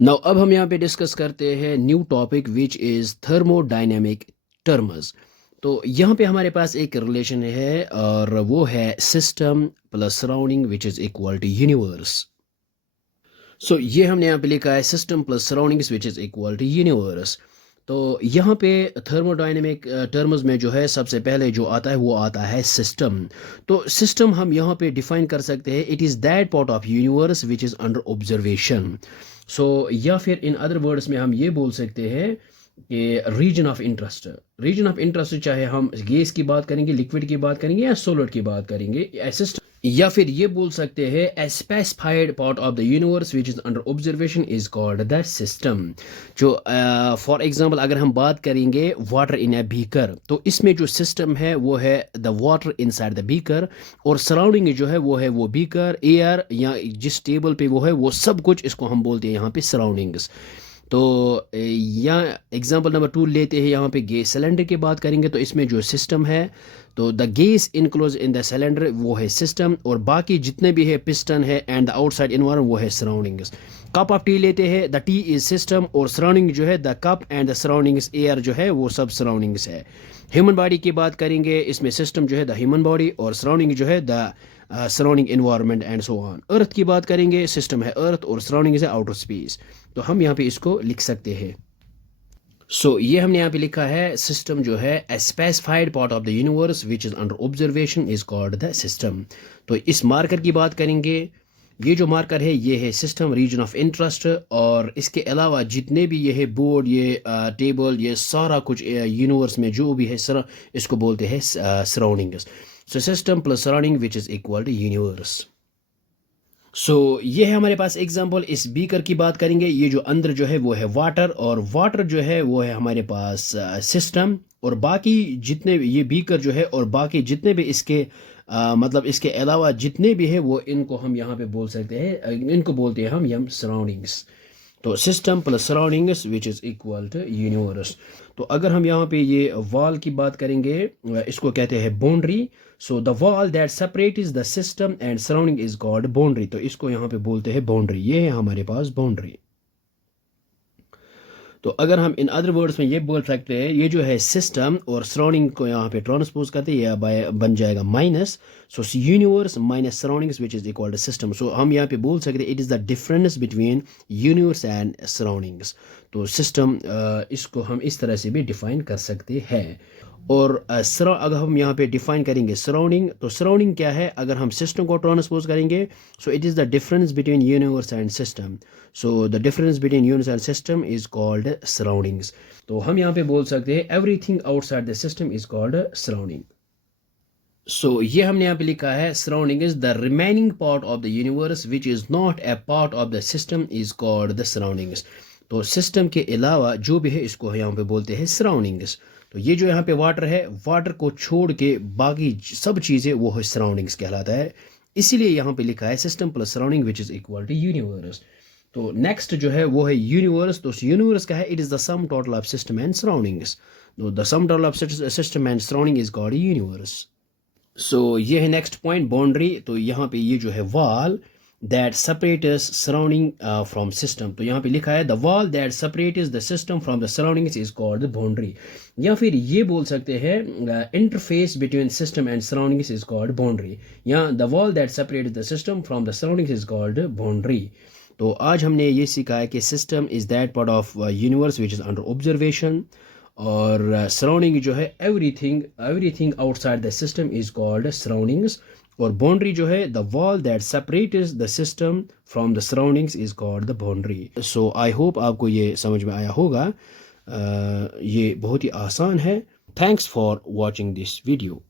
Now अब हम यहाँ पे डिस्कस करते हैं new topic which is thermodynamic terms. तो यहाँ पे हमारे पास एक रिलेशन है और वो है system plus surrounding which is equal to universe. So ये हमने यहाँ पे लिखा है system plus surroundings which is equal to universe. तो यहाँ पे थर्मोडायनेमिक टर्म्स में जो है सबसे पहले जो आता है वो आता है सिस्टम। तो सिस्टम हम यहाँ पे डिफाइन कर सकते हैं, it is that part of universe which is under observation. So या फिर इन अदर वर्ड्स में हम ये बोल सकते हैं कि region of interest. Region of interest चाहे हम गैस की बात करेंगे, लिक्विड की बात करेंगे या सॉलिड की बात करेंगे, या फिर ये बोल सकते हैं a specified part of the universe which is under observation is called the system. जो फॉर एग्जांपल अगर हम बात करेंगे वाटर इन ए बीकर, तो इसमें जो सिस्टम है वो है the water inside the beaker, और सराउंडिंग जो है वो है वो बीकर, एयर या जिस टेबल पे वो है वो सब कुछ, इसको हम बोलते हैं यहाँ पे सराउंडिंग्स। तो या एग्जांपल नंबर 2 लेते हैं, यहाँ पे गैस सिलेंडर की बात करेंगे तो इसमें जो सिस्टम है, तो the gas enclose in the cylinder वो है सिस्टम, और बाकी जितने भी है पिस्टन है एंड द आउटसाइड इन्वायरमेंट वो है सराउंडिंग्स। कप ऑफ टी लेते हैं, द टी इज सिस्टम, और सराउंडिंग जो है the cup and the surroundings air जो है वो सब सराउंडिंग्स है। ह्यूमन बॉडी की बात करेंगे, इसमें सिस्टम जो है द ह्यूमन बॉडी, और सराउंडिंग जो है the surrounding environment and so on. Earth की बात करेंगे, सिस्टम है अर्थ और सराउंडिंग है आउटर स्पेस। तो हम यहाँ पे इसको लिख सकते हैं। ये हमने यहाँ पे लिखा है सिस्टम जो है a specified part of the universe which is under observation is called the system. तो इस मार्कर की बात करेंगे, ये जो मार्कर है ये है सिस्टम रीजन ऑफ इंटरेस्ट, और इसके अलावा जितने भी ये है बोर्ड, ये टेबल, ये सारा कुछ यूनिवर्स में जो भी है इसको बोलते हैं surroundings. So system plus surrounding which is equal to universe. ये है हमारे पास एग्जांपल। इस बीकर की बात करेंगे, ये जो अंदर जो है वो है वाटर, और वाटर जो है वो है हमारे पास सिस्टम, और बाकी जितने ये बीकर जो है और बाकी जितने भी इसके मतलब इसके अलावा जितने भी है वो इनको हम यहाँ पे बोल सकते हैं, इनको बोलते हैं हम सराउंडिंग्स। तो system plus surroundings which is equal to universe. तो अगर हम यहाँ पे ये वॉल की बात करेंगे, इसको कहते हैं boundary. So the wall that separate is the system and surrounding is called boundary. तो इसको यहाँ पे बोलते हैं बाउंड्री, ये है हमारे पास बाउंड्री। तो अगर हम इन अदर वर्ड्स में ये बोल सकते हैं, ये जो है सिस्टम और सराउंडिंग को यहाँ पे ट्रांसपोज करते हैं, या बन जाएगा minus. So universe minus surroundings which is equal to system. So हम यहाँ पे बोल सकते हैं it is the difference between universe and surroundings. तो सिस्टम इसको हम इस तरह से भी डिफाइन कर सकते हैं। और अगर हम यहाँ पे डिफाइन करेंगे सराउंडिंग, तो सराउंडिंग क्या है, अगर हम सिस्टम को ट्रांसपोज करेंगे, so it is the difference between universe and system. So the difference between universe and system is called surroundings. तो हम यहाँ पे बोल सकते हैं everything outside the system is called surrounding. ये हमने यहाँ पे लिखा है surrounding is the remaining part of the universe which is not a part of the system is called the surroundings. तो सिस्टम के अलावा जो भी है इसको यहाँ पे बोलते हैं सराउंडिंग्स। तो ये जो यहाँ पे वाटर है, वाटर को छोड़ के बाकी सब चीज़ें वो है सराउंडिंग्स कहलाता है। इसीलिए यहाँ पे लिखा है system plus surrounding which is equal to universe. तो नेक्स्ट जो है वो है यूनिवर्स। तो यूनिवर्स का है it is the sum total of system and surroundings. तो the sum total of system and surrounding is called universe. ये है नेक्स्ट पॉइंट बाउंड्री। तो यहाँ पे ये जो है wall that separates surrounding from system, तो यहाँ पे लिखा है the wall that separates the system from the surroundings is called the boundary. या फिर ये बोल सकते हैं interface between system and surroundings is called boundary, या the wall that separates the system from the surroundings is called boundary. तो आज हमने ये सीखा है कि system is that part of universe which is under observation, और सराउंडिंग जो है everything outside the system is called surroundings, और बाउंड्री जो है the wall that separates the system from the surroundings is called the boundary. I hope आपको ये समझ में आया होगा। ये बहुत ही आसान है। Thanks for watching this video.